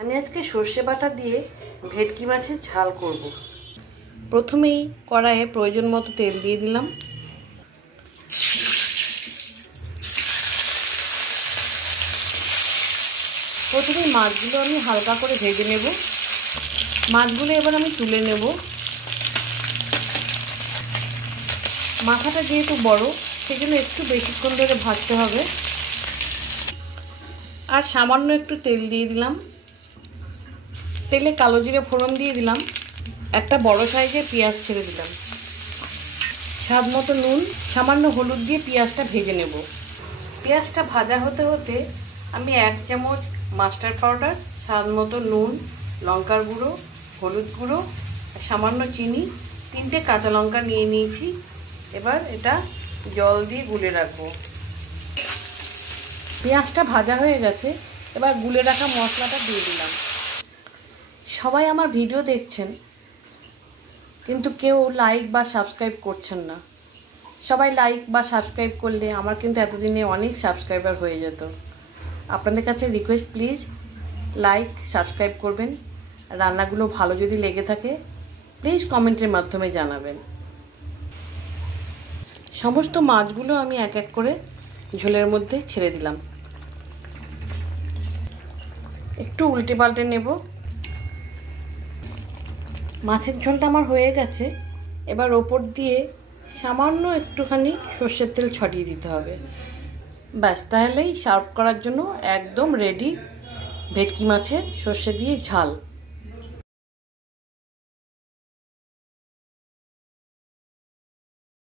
আমি আজকে সর্ষে বাটা দিয়ে ভেটকি মাছের ঝাল করব। প্রথমেই কড়াইয়ে প্রয়োজন মতো তেল দিয়ে দিলাম। প্রথমেই মাছগুলো আমি হালকা করে ভেজে নেব। মাছগুলো এবার আমি তুলে নেব। মাথাটা যেহেতু বড় সেই জন্য একটু বেশিক্ষণ ধরে ভাজতে হবে। আর সামান্য একটু তেল দিয়ে দিলাম। তেলে কালো জিরে ফোড়ন দিয়ে দিলাম। একটা বড় সাইজের পেঁয়াজ ছেড়ে দিলাম। স্বাদ মতো নুন, সামান্য হলুদ দিয়ে পেঁয়াজটা ভেজে নেব। পেঁয়াজটা ভাজা হতে হতে আমি 1 চামচ মাস্টার্ড পাউডার, স্বাদ মতো নুন, লঙ্কার গুঁড়ো, হলুদ গুঁড়ো, সামান্য চিনি, 3টে কাঁচা লঙ্কা নিয়ে নিয়েছি। এবার এটা জল দিয়ে গুলে রাখবো। পেঁয়াজটা ভাজা হয়ে গেছে, এবার গুলে রাখা মশলাটা দিয়ে দিলাম। সবাই আমার ভিডিও দেখছেন, কিন্তু কেউ লাইক বা সাবস্ক্রাইব করছেন না। সবাই লাইক বা সাবস্ক্রাইব করলে আমার কিন্তু এতদিনে অনেক সাবস্ক্রাইবার হয়ে যেত। আপনাদের কাছে রিকোয়েস্ট, প্লিজ লাইক সাবস্ক্রাইব করবেন। রান্নাগুলো ভালো যদি লেগে থাকে প্লিজ কমেন্টের মাধ্যমে জানাবেন। সমস্ত মাছগুলো আমি এক এক করে ঝোলের মধ্যে ছেড়ে দিলাম। একটু উল্টে পাল্টে নেব। মাছের ঝোলটা আমার হয়ে গেছে। এবার ওপর দিয়ে সামান্য একটুখানি সর্ষের তেল ছড়িয়ে দিতে হবে। ব্যাস, তাহলেই সার্ভ করার জন্য একদম রেডি ভেটকি মাছের সর্ষে দিয়ে ঝাল।